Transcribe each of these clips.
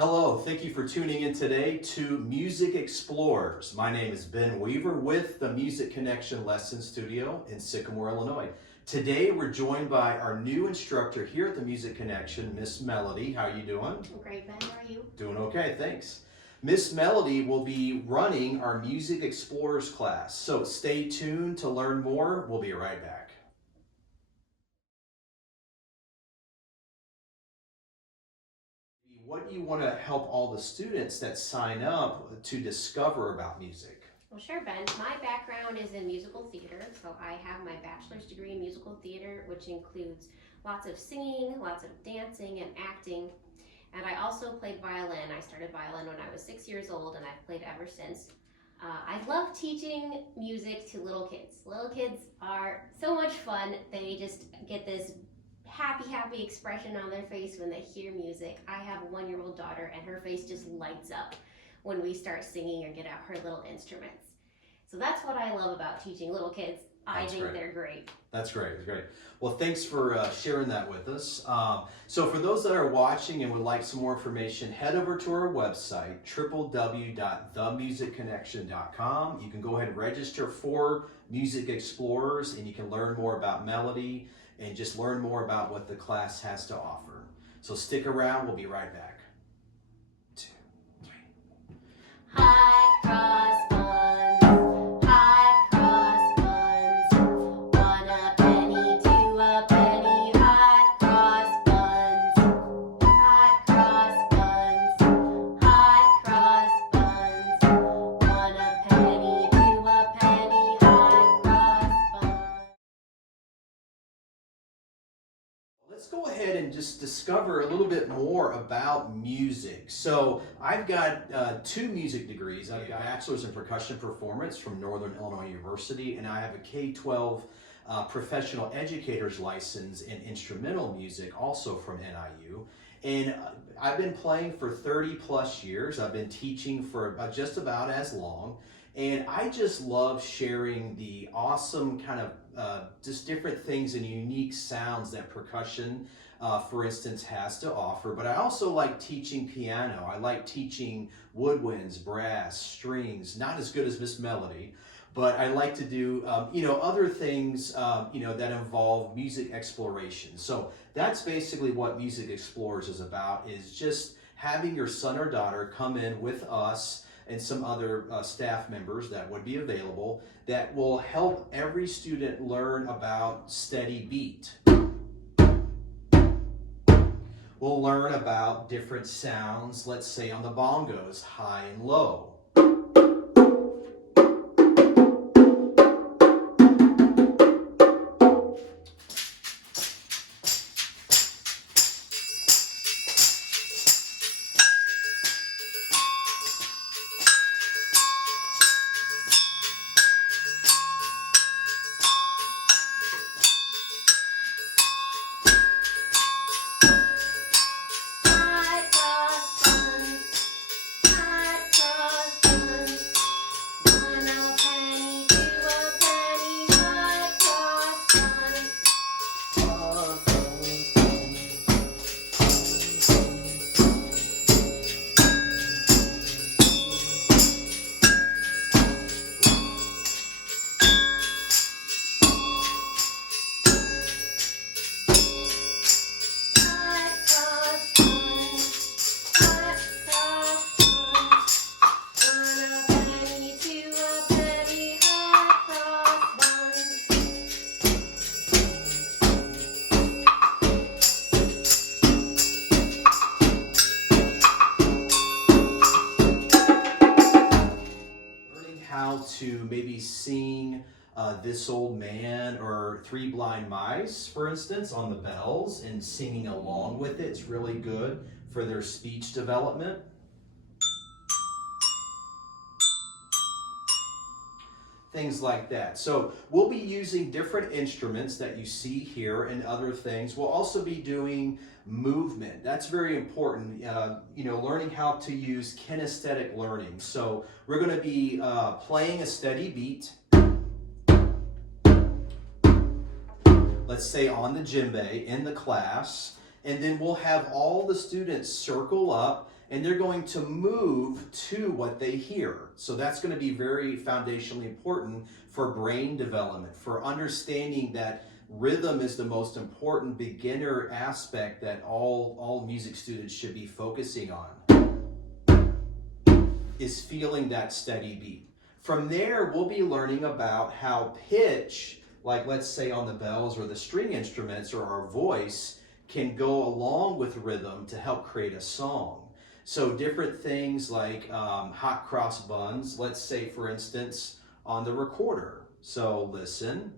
Hello, thank you for tuning in today to Music Explorers. My name is Ben Weaver with the Music Connection Lesson Studio in Sycamore, Illinois. Today we're joined by our new instructor here at the Music Connection, Miss Melody. How are you doing? Great, Ben. How are you? Doing okay, thanks. Miss Melody will be running our Music Explorers class, so stay tuned to learn more. We'll be right back. What do you want to help all the students that sign up to discover about music? Well, sure, Ben. My background is in musical theater, so I have my bachelor's degree in musical theater, which includes lots of singing, lots of dancing and acting. And I also played violin. I started violin when I was 6 years old, and I've played ever since. I love teaching music to little kids. Little kids are so much fun. They just get this happy expression on their face when they hear music. I have a 1-year-old daughter, and her face just lights up when we start singing or get out her little instruments. So that's what I love about teaching little kids. I think they're great. That's great. That's great. Well, thanks for sharing that with us. So for those that are watching and would like some more information, head over to our website, www.themusicconnection.com. You can go ahead and register for Music Explorers, and you can learn more about Melody and just learn more about what the class has to offer. So stick around. We'll be right back. 2, 3. Hot cross buns, hot cross buns. 1 a penny, 2 a penny. Hot cross buns, hot cross buns, hot cross buns. 1 a penny, 2 a penny. Hot cross buns. Let's go ahead and just discover a little bit more about music. So I've got 2 music degrees. I've got a bachelor's in percussion performance from Northern Illinois University, and I have a K-12 professional educator's license in instrumental music, also from NIU. And I've been playing for 30 plus years. I've been teaching for just about as long. And I just love sharing the awesome kind of just different things and unique sounds that percussion, for instance, has to offer. But I also like teaching piano. I like teaching woodwinds, brass, strings, not as good as Miss Melody, but I like to do, other things, that involve music exploration. So that's basically what Music Explorers is about, is just having your son or daughter come in with us and some other staff members that would be available that will help every student learn about steady beat. We'll learn about different sounds, let's say on the bongos, high and low. To maybe sing This Old Man or 3 Blind Mice, for instance, on the bells and singing along with it. It's really good for their speech development. Things like that. So we'll be using different instruments that you see here and other things. We'll also be doing movement. That's very important, learning how to use kinesthetic learning. So we're going to be playing a steady beat. Let's say on the djembe in the class, and then we'll have all the students circle up and they're going to move to what they hear. So that's going to be very foundationally important for brain development, for understanding that rhythm is the most important beginner aspect that all music students should be focusing on, is feeling that steady beat. From there, we'll be learning about how pitch, like let's say on the bells or the string instruments or our voice, can go along with rhythm to help create a song. So different things like hot cross buns, let's say for instance on the recorder. So listen.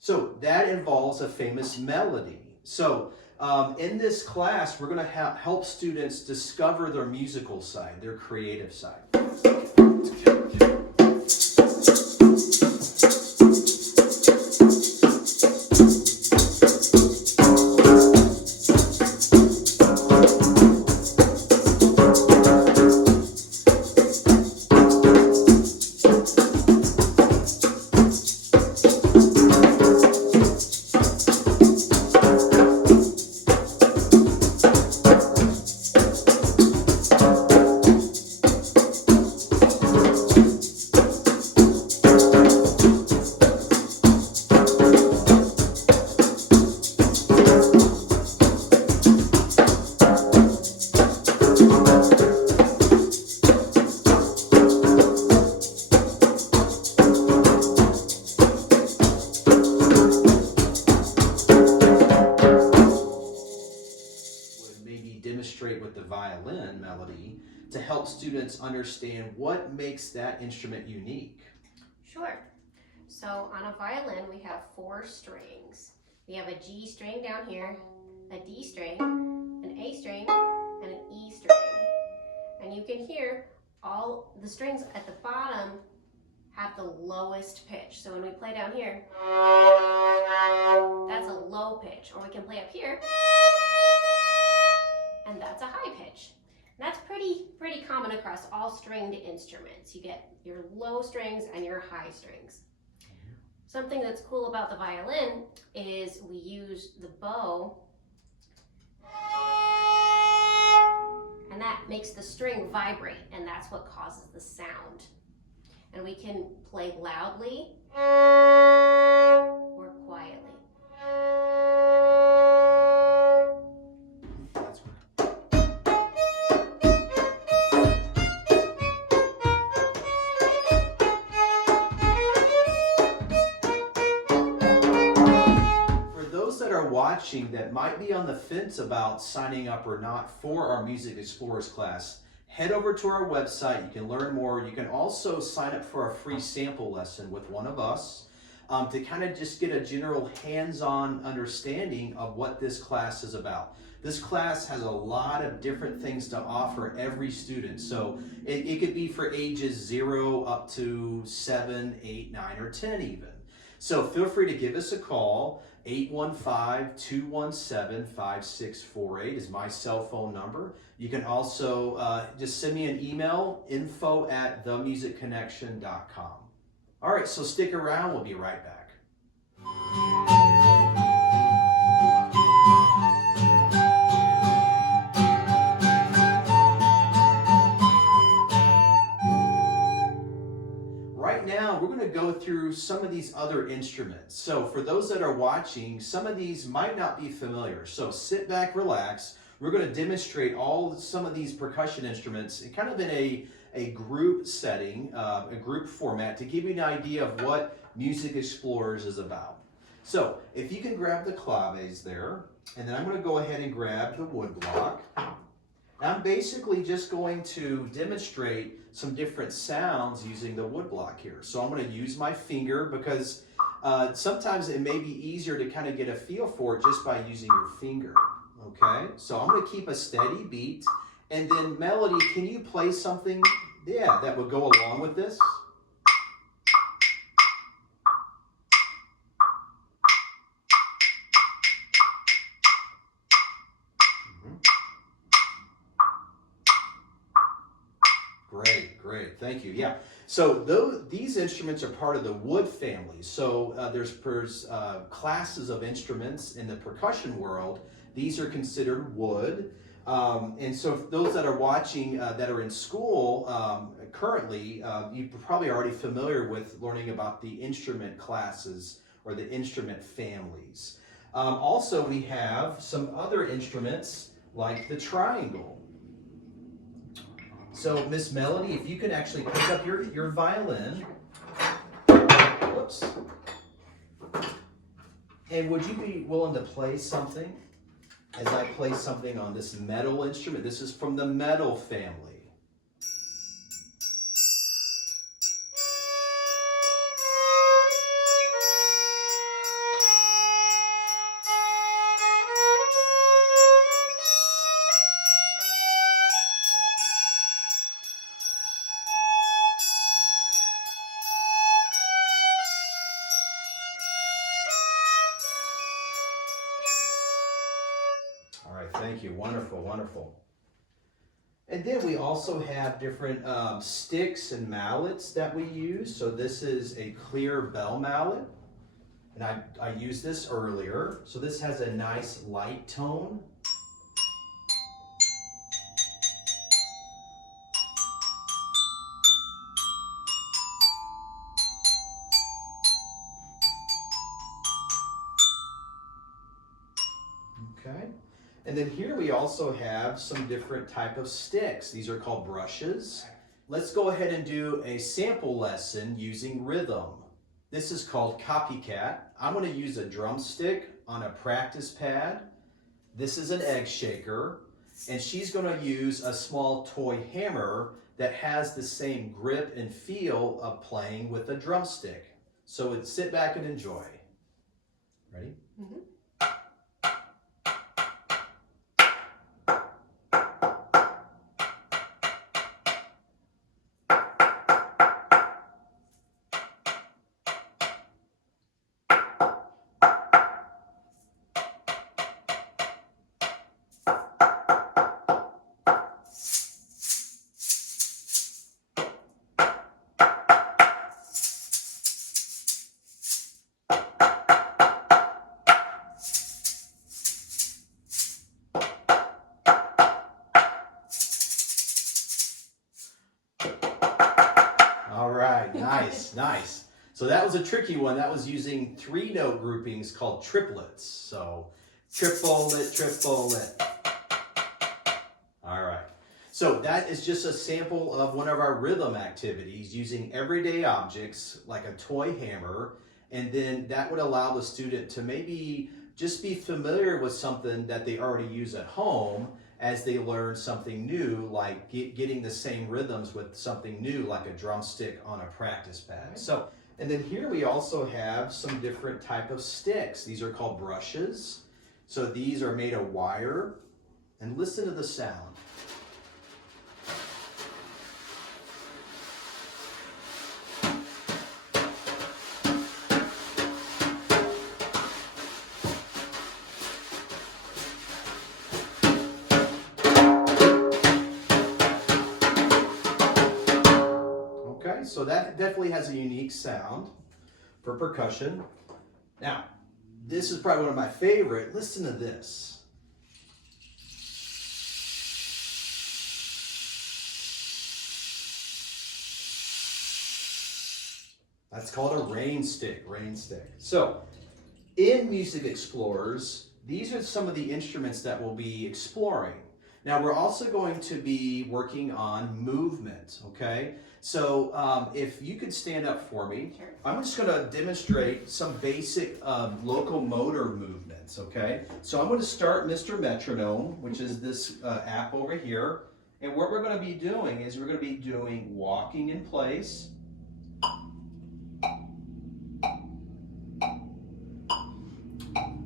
So that involves a famous melody. So in this class, we're going to help students discover their musical side, their creative side. Demonstrate with the violin melody to help students understand what makes that instrument unique. Sure. So on a violin, we have 4 strings. We have a G string down here, a D string, an A string, and an E string. And you can hear all the strings at the bottom have the lowest pitch. So when we play down here, that's a low pitch. Or we can play up here, and that's a high pitch. And that's pretty common across all stringed instruments. You get your low strings and your high strings. Something that's cool about the violin is we use the bow, and that makes the string vibrate, and that's what causes the sound. And we can play loudly or quietly. Watching that might be on the fence about signing up or not for our Music Explorers class, head over to our website. You can learn more. You can also sign up for a free sample lesson with one of us to kind of just get a general hands-on understanding of what this class is about. This class has a lot of different things to offer every student. So it could be for ages 0 up to 7, 8, 9, or 10 even. So feel free to give us a call. 815-217-5648 is my cell phone number. You can also just send me an email, info@themusicconnection.com. All right, so stick around. We'll be right back. Right now, we're going to go through some of these other instruments. So for those that are watching, some of these might not be familiar. So sit back, relax. We're going to demonstrate some of these percussion instruments kind of in a group setting, a group format, to give you an idea of what Music Explorers is about. So if you can grab the claves there, and then I'm going to go ahead and grab the wood block. I'm basically just going to demonstrate some different sounds using the wood block here. So I'm going to use my finger because sometimes it may be easier to kind of get a feel for it just by using your finger. Okay, so I'm going to keep a steady beat. And then Melody, can you play something, that would go along with this? Great, thank you. Yeah, So these instruments are part of the wood family. So there's classes of instruments in the percussion world. These are considered wood. And so for those that are watching that are in school currently, you're probably already familiar with learning about the instrument classes or the instrument families. Also, we have some other instruments like the triangle. So, Miss Melody, if you could actually pick up your violin. Whoops. And would you be willing to play something as I play something on this metal instrument? This is from the metal family. All right, thank you. Wonderful, wonderful. And then we also have different sticks and mallets that we use. So this is a clear bell mallet. And I used this earlier. So this has a nice light tone. Okay. And then here we also have some different type of sticks. These are called brushes. Let's go ahead and do a sample lesson using rhythm. This is called copycat. I'm going to use a drumstick on a practice pad. This is an egg shaker. And she's going to use a small toy hammer that has the same grip and feel of playing with a drumstick. So sit back and enjoy. Ready? Mm-hmm. All right, nice, nice. So that was a tricky one. That was using 3-note groupings called triplets. So triplet, triplet. All right. So that is just a sample of one of our rhythm activities using everyday objects like a toy hammer. And then that would allow the student to maybe just be familiar with something that they already use at home as they learn something new, like getting the same rhythms with something new, like a drumstick on a practice pad. So, and then here we also have some different type of sticks. These are called brushes. So these are made of wire, and listen to the sound. Okay, so that definitely has a unique sound for percussion. Now, this is probably one of my favorite. Listen to this. That's called a rain stick, rain stick. So, in Music Explorers, these are some of the instruments that we'll be exploring. Now, we're also going to be working on movement, okay? So if you could stand up for me, sure. I'm just going to demonstrate some basic locomotor movements, okay? So I'm going to start Mr. Metronome, which is this app over here. And what we're going to be doing is we're going to be doing walking in place.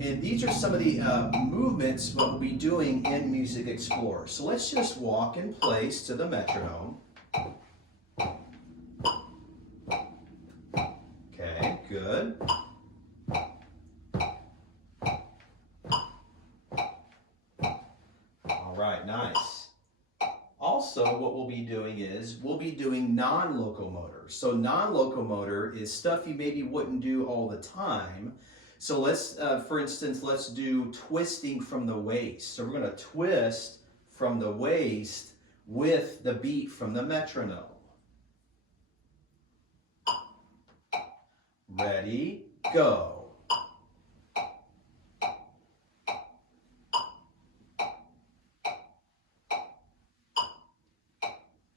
And these are some of the movements what we'll be doing in Music Explorer. So let's just walk in place to the metronome. Okay, good. All right, nice. Also, what we'll be doing is we'll be doing non-locomotor. So non-locomotor is stuff you maybe wouldn't do all the time. So let's, for instance, let's do twisting from the waist. So we're going to twist from the waist with the beat from the metronome. Ready, go.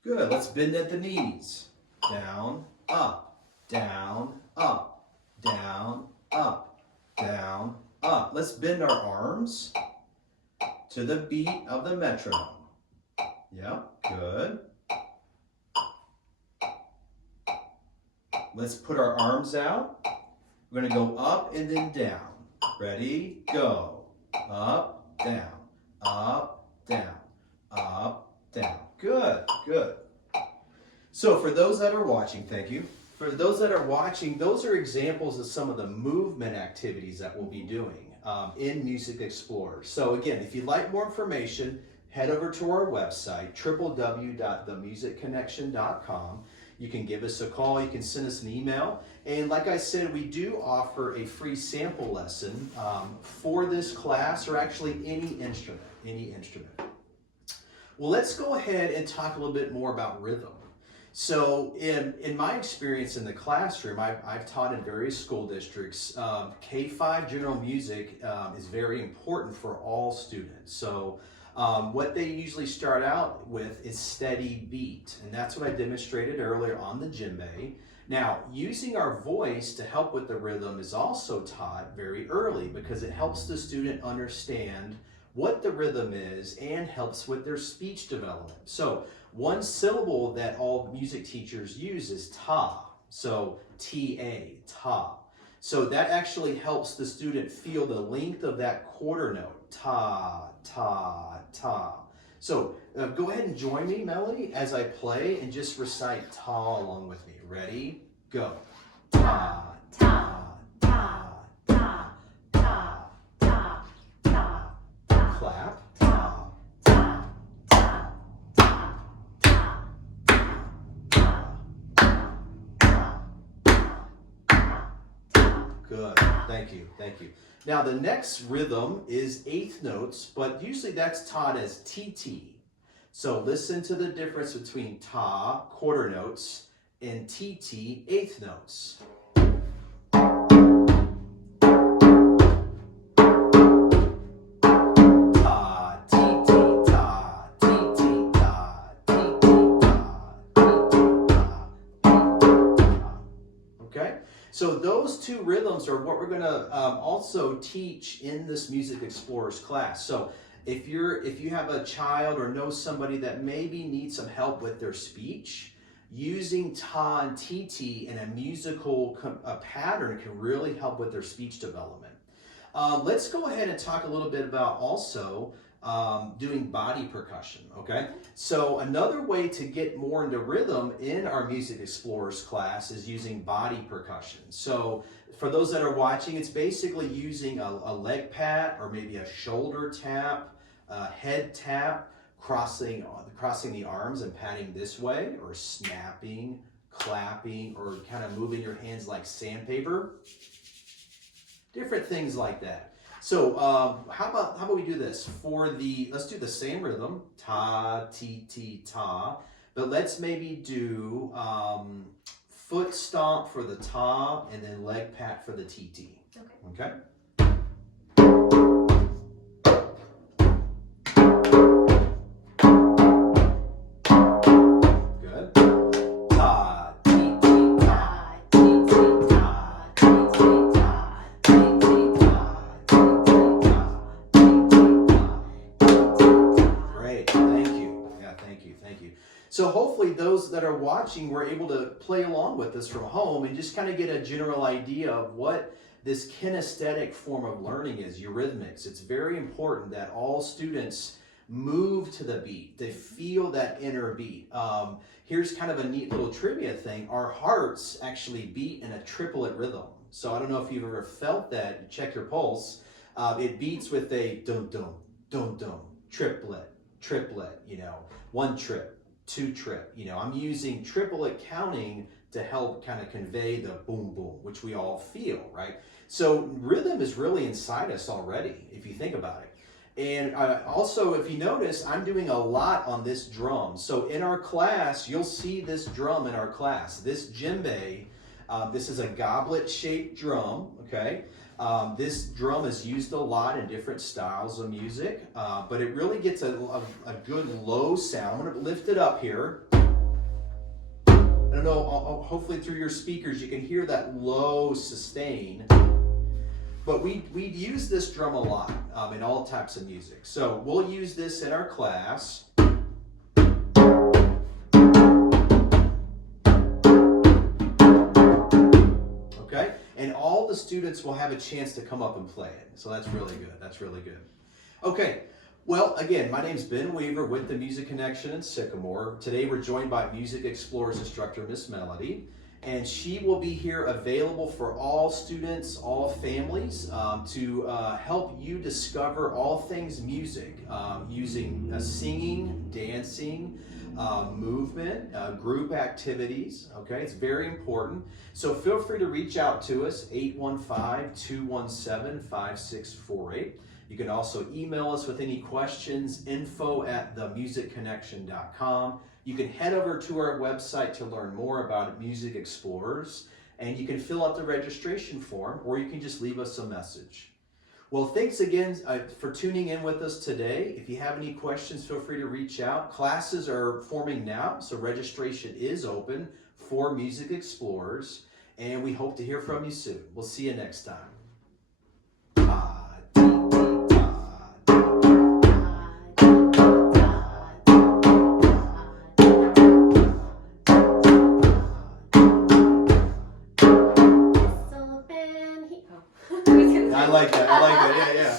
Good, let's bend at the knees. Down, up, down, up, down, up, down, up. Let's bend our arms to the beat of the metronome. Yep, good. Let's put our arms out. We're gonna go up and then down. Ready, go. Up, down, up, down, up, down. Good, good. So for those that are watching, thank you. For those that are watching, those are examples of some of the movement activities that we'll be doing in Music Explorer. So again, if you'd like more information, head over to our website, www.themusicconnection.com. You can give us a call, you can send us an email. And like I said, we do offer a free sample lesson for this class, or actually any instrument, Well, let's go ahead and talk a little bit more about rhythm. So in my experience in the classroom, I've taught in various school districts. K-5 general music is very important for all students. So what they usually start out with is steady beat, and that's what I demonstrated earlier on the djembe. Now, using our voice to help with the rhythm is also taught very early because it helps the student understand what the rhythm is and helps with their speech development. So one syllable that all music teachers use is ta. So T-A, ta. So that actually helps the student feel the length of that quarter note. Ta, ta, ta. So go ahead and join me, Melody, as I play and just recite ta along with me. Ready? Go. Ta, ta, ta, ta, ta, ta, ta, ta. Clap. Ta, ta, ta, ta, ta, ta, ta. Good. Thank you. Thank you. Now the next rhythm is eighth notes, but usually that's taught as TT. So listen to the difference between ta, quarter notes, and TT, eighth notes. Ta, TT, ta, TT, ta, TT, ta, TT, ta. Okay? So those two rhythms are what we're going to also teach in this Music Explorers class. So if you have a child or know somebody that maybe needs some help with their speech, using ta and TT in a musical pattern can really help with their speech development. Let's go ahead and talk a little bit about also doing body percussion, okay? So another way to get more into rhythm in our Music Explorers class is using body percussion. So for those that are watching, it's basically using a leg pat or maybe a shoulder tap, a head tap, crossing the arms and patting this way, or snapping, clapping, or kind of moving your hands like sandpaper. Different things like that. So how about we do this? Let's do the same rhythm, ta, ti, ti, ta, but let's maybe do foot stomp for the ta and then leg pat for the TT. Okay? Good. Ta, ti, ti, ta, ti, ti, ta, ti, ti, ta, ti, ti, ta, ti, ti, ta, ti, ti, ta. Great, thank you. Yeah, thank you. So hopefully those that are watching were able to play along with this from home and just kind of get a general idea of what this kinesthetic form of learning is, eurythmics. It's very important that all students move to the beat. They feel that inner beat. Here's kind of a neat little trivia thing. Our hearts actually beat in a triplet rhythm. So I don't know if you've ever felt that. Check your pulse. It beats with a dum-dum, dum-dum, triplet, you know, one trip, to trip. You know, I'm using triplet counting to help kind of convey the boom boom, which we all feel, right? So rhythm is really inside us already, if you think about it. And also, if you notice, I'm doing a lot on this drum. So in our class, you'll see this drum in our class. This djembe, this is a goblet-shaped drum, okay? This drum is used a lot in different styles of music, but it really gets a good low sound. I'm going to lift it up here. I don't know, hopefully through your speakers you can hear that low sustain. But we use this drum a lot in all types of music. So we'll use this in our class. Okay? And all the students will have a chance to come up and play it. So that's really good. That's really good. Okay. Well, again, my name's Ben Weaver with the Music Connection in Sycamore. Today we're joined by Music Explorers instructor, Miss Melody, and she will be here available for all students, all families, to help you discover all things music, using singing, dancing, movement, group activities. Okay, it's very important. So feel free to reach out to us, 815-217-5648. You can also email us with any questions, info@themusicconnection.com. You can head over to our website to learn more about Music Explorers, and you can fill out the registration form, or you can just leave us a message. Well, thanks again for tuning in with us today. If you have any questions, feel free to reach out. Classes are forming now, so registration is open for Music Explorers, and we hope to hear from you soon. We'll see you next time. I like that. Yeah, yeah.